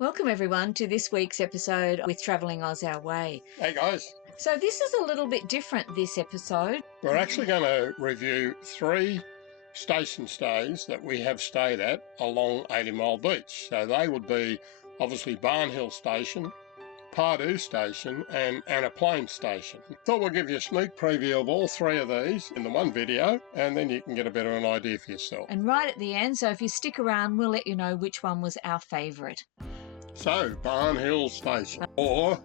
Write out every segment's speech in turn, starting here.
Welcome everyone to this week's episode with Travelling Oz Our Way. Hey guys, So this is a little bit different this episode. we're actually going to review 3 station stays that we have stayed at along 80 Mile Beach. So they would be obviously Barn Hill Station, Pardue Station and Anna Plains Station. Thought we'll give you a sneak preview of all 3 of these in the one video and then you can get a bit of an idea for yourself. And right at the end, so if you stick around, we'll let you know which one was our favourite. So, Barn Hill Station or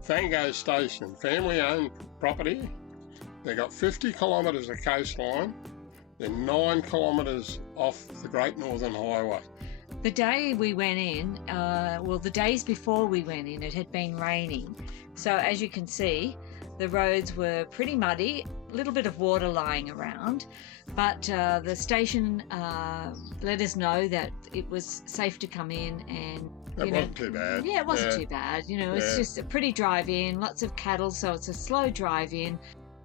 Fango Station, family-owned property. They've got 50 kilometres of coastline. They're 9 kilometres off the Great Northern Highway. The day we went in, the days before we went in, it had been raining. So as you can see, the roads were pretty muddy, a little bit of water lying around, but the station let us know that it was safe to come in and It wasn't too bad. Yeah, it wasn't too bad. It's just a pretty drive in, lots of cattle, so it's a slow drive in.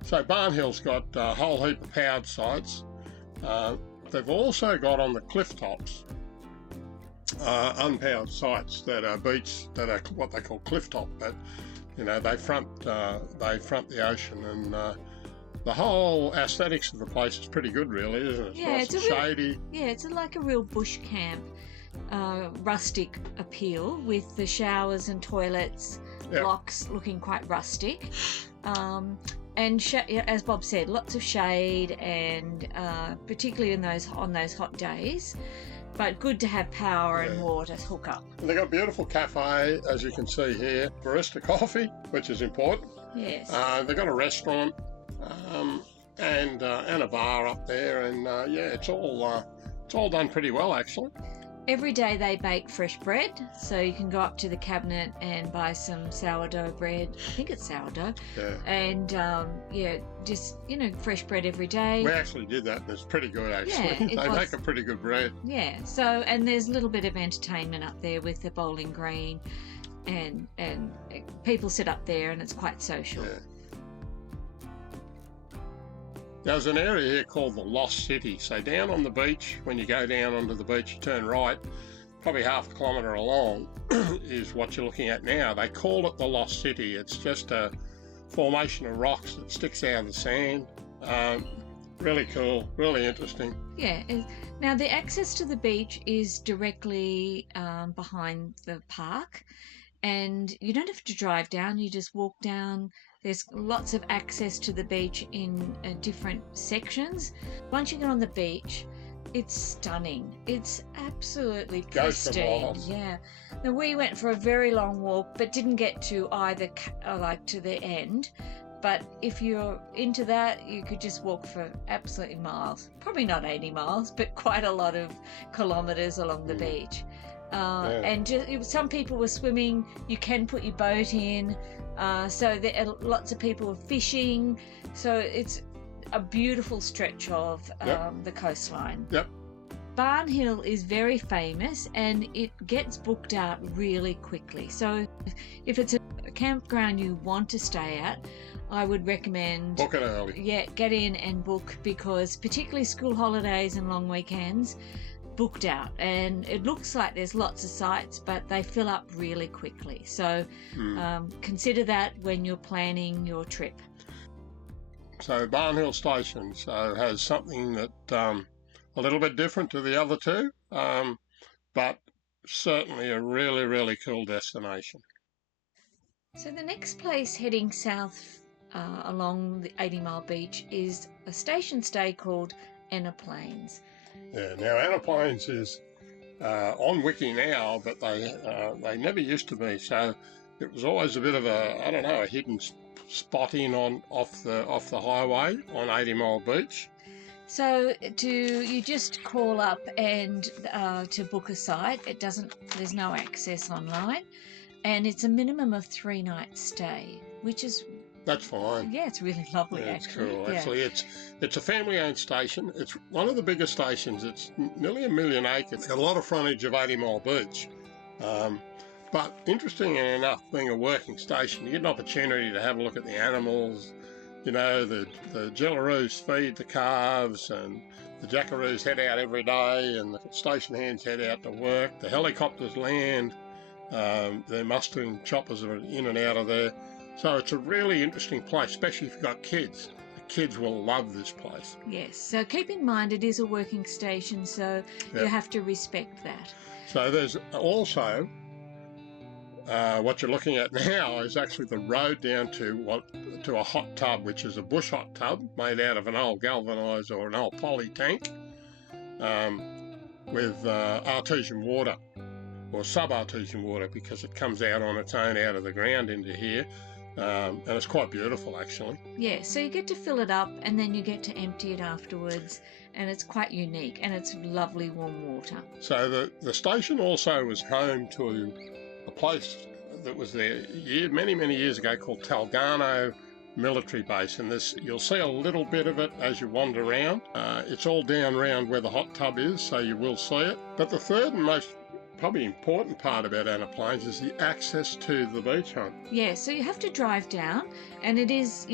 So Barn Hill's got a whole heap of powered sites. They've also got on the cliff tops unpowered sites that are what they call cliff top, but they front the ocean, and the whole aesthetics of the place is pretty good, really, isn't it? Yeah, it's nice and shady. It's like a real bush camp. Rustic appeal with the showers and toilets, blocks looking quite rustic, and as Bob said, lots of shade, and particularly on those hot days. But good to have power and water to hook up. And they've got a beautiful cafe, as you can see here, barista coffee, which is important. Yes. They've got a restaurant and a bar up there, and it's all done pretty well actually. Every day they bake fresh bread, so you can go up to the cabinet and buy some sourdough bread. I think it's sourdough. Yeah. And, just, fresh bread every day. We actually did that, and it's pretty good, actually. Yeah, they make a pretty good bread. Yeah, so, and there's a little bit of entertainment up there with the bowling green, and people sit up there, and it's quite social. Yeah. There's an area here called the Lost City. So down on the beach, when you go down onto the beach, you turn right, probably half a kilometre along is what you're looking at now. They call it the Lost City. It's just a formation of rocks that sticks out of the sand. Really cool, really interesting. Yeah. Now, the access to the beach is directly behind the park, and you don't have to drive down, you just walk down. There's lots of access to the beach in different sections. Once you get on the beach, it's stunning. It's absolutely pristine. Goes for miles. Yeah. Now, we went for a very long walk, but didn't get to either, to the end. But if you're into that, you could just walk for absolutely miles. Probably not 80 miles, but quite a lot of kilometres along the beach. And some people were swimming. You can put your boat in. So lots of people were fishing. So it's a beautiful stretch of the coastline. Yep. Barn Hill is very famous, and it gets booked out really quickly. So if it's a campground you want to stay at, I would recommend book it early. Yeah, get in and book, because particularly school holidays and long weekends, booked out, and it looks like there's lots of sites, but they fill up really quickly. So consider that when you're planning your trip. So Barn Hill Station has something that a little bit different to the other 2, but certainly a really, really cool destination. So the next place heading south along the 80 Mile Beach is a station stay called Anna Plains. Yeah, now Anna Plains is on Wiki now, but they never used to be. So it was always a bit of a hidden spot off the highway on 80 Mile Beach. So you just call up and to book a site. There's no access online, and it's a minimum of 3 nights stay, which is. That's fine. Yeah, it's really lovely, actually. It's cool. Yeah. Actually, it's a family-owned station. It's one of the biggest stations. It's nearly 1 million acres. It's got a lot of frontage of 80 Mile Beach. But interestingly enough, being a working station, you get an opportunity to have a look at the animals. The jillaroos feed the calves, and the jackaroos head out every day, and the station hands head out to work. The helicopters land. Their mustering choppers are in and out of there. So it's a really interesting place, especially if you've got kids. The kids will love this place. Yes, so keep in mind it is a working station, so you Yep. have to respect that. So there's also what you're looking at now is actually the road down to a hot tub, which is a bush hot tub made out of an old galvanised or an old poly tank with artesian water or sub-artesian water, because it comes out on its own out of the ground into here, and it's quite beautiful actually. Yeah, so you get to fill it up and then you get to empty it afterwards, and it's quite unique and it's lovely warm water. So the station also was home to a place that was there many years ago called Talgano Military Base, and you'll see a little bit of it as you wander around. It's all down around where the hot tub is, so you will see it. But the third and most probably important part about Anna Plains is the access to the beach hunt. Yeah, so you have to drive down, and it is,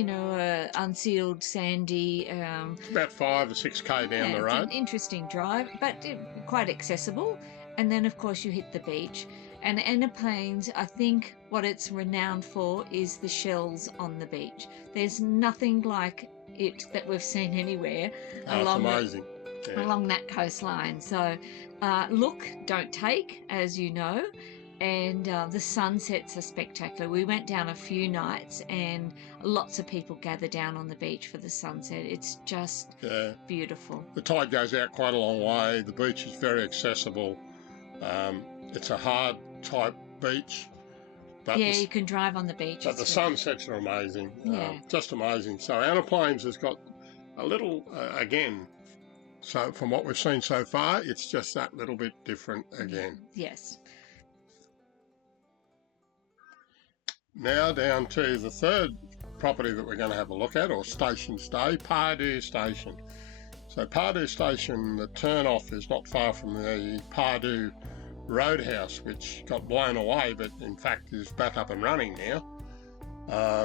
unsealed, sandy. It's about 5 or 6k down the It's road. an interesting drive, but quite accessible. And then, of course, you hit the beach. And Anna Plains, I think what it's renowned for is the shells on the beach. There's nothing like it that we've seen anywhere It's amazing. Yeah. along that coastline. So look, don't take, as you know. And the sunsets are spectacular. We went down a few nights and lots of people gather down on the beach for the sunset. It's just beautiful. The tide goes out quite a long way. The beach is very accessible. It's a hard type beach. But you can drive on the beach. But the sunsets are amazing. Yeah. Just amazing. So Anna Plains has got a little, again, so from what we've seen so far, it's just that little bit different again. Yes. Now down to the third property that we're going to have a look at, or station stay, Pardue Station. So Pardue Station, the turn-off is not far from the Pardue Roadhouse, which got blown away, but in fact is back up and running now.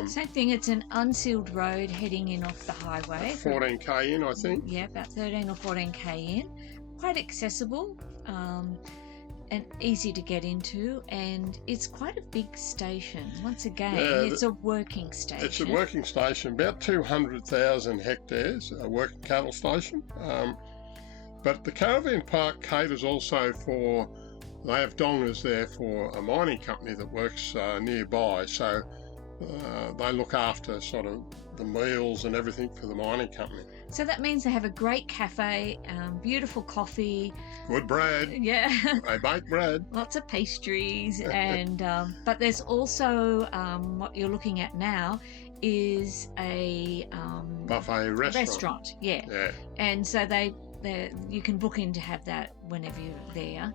Same thing, it's an unsealed road heading in off the highway. 14k in, I think. Yeah, about 13 or 14k in. Quite accessible and easy to get into, and it's quite a big station. Once again, it's a working station. It's a working station, about 200,000 hectares, a working cattle station. But the caravan park caters also for, they have dongas there for a mining company that works nearby, so they look after sort of the meals and everything for the mining company. So that means they have a great cafe, beautiful coffee. Good bread. Yeah. They bake bread. Lots of pastries, and but there's also what you're looking at now is a buffet restaurant. Yeah. And so you can book in to have that whenever you're there.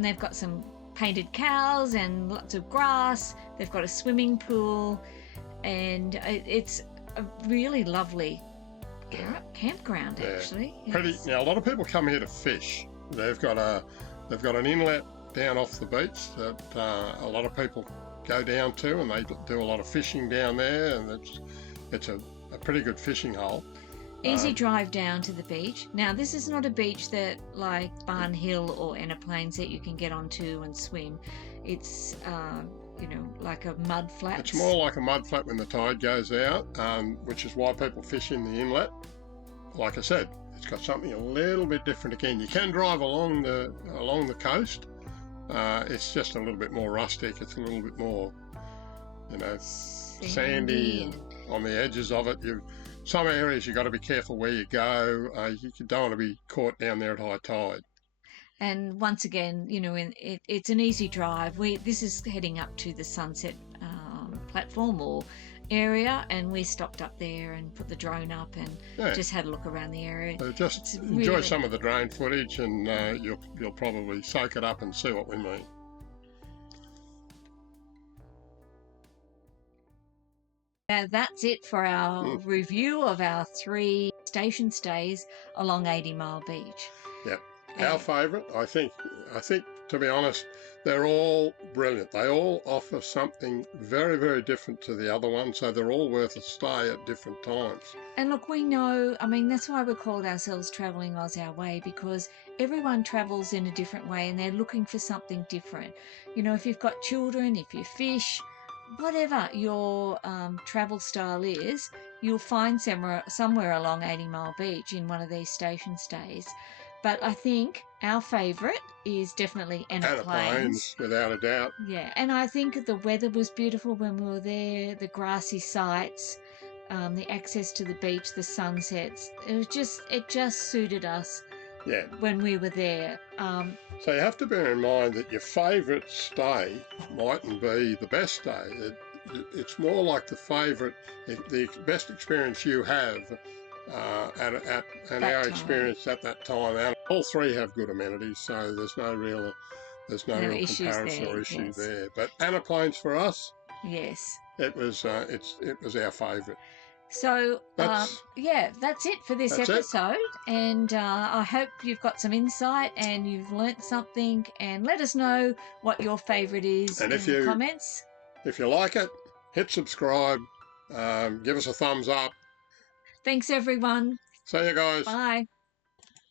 They've got some painted cows and lots of grass. They've got a swimming pool, and it's a really lovely campground actually. Yes. Now a lot of people come here to fish. They've got an inlet down off the beach that a lot of people go down to, and they do a lot of fishing down there, and it's a pretty good fishing hole. Easy drive down to the beach. Now, this is not a beach that like Barn Hill or Anna Plains that you can get onto and swim. It's like a mud flat. It's more like a mud flat when the tide goes out, which is why people fish in the inlet. Like I said, it's got something a little bit different again. You can drive along the coast. It's just a little bit more rustic. It's a little bit more, sandy and on the edges of it. Some areas you've got to be careful where you go. You don't want to be caught down there at high tide. And once again, it's an easy drive. This is heading up to the Sunset platform or area, and we stopped up there and put the drone up and just had a look around the area. So just enjoy some of the drone footage, and you'll probably soak it up and see what we mean. Now that's it for our review of our 3 station stays along 80 Mile Beach. Yep. Our favourite, I think to be honest, they're all brilliant. They all offer something very, very different to the other one, so they're all worth a stay at different times. And look, we know, I mean, that's why we called ourselves Travelling Oz Our Way, because everyone travels in a different way and they're looking for something different. You know, if you've got children, if you fish, whatever your travel style is, you'll find somewhere along 80 Mile Beach in one of these station stays. But I think our favourite is definitely Anna Anna Plains. Plains, without a doubt. Yeah, and I think the weather was beautiful when we were there, the grassy sites, the access to the beach, the sunsets. It just suited us Yeah. when we were there. So you have to bear in mind that your favourite stay mightn't be the best stay. It's more like the favourite, the best experience you have and That our time. experience at that time. And all three have good amenities, so there's no real No issues comparison there, or issue yes. there. But Anna Plains for us, Yes. it was our favourite. So, That's that's it for this that's it. episode. And I hope you've got some insight and you've learnt something. And let us know what your favourite is And in if the you- comments. If you like it, hit subscribe, give us a thumbs up. Thanks, everyone. See you guys. Bye.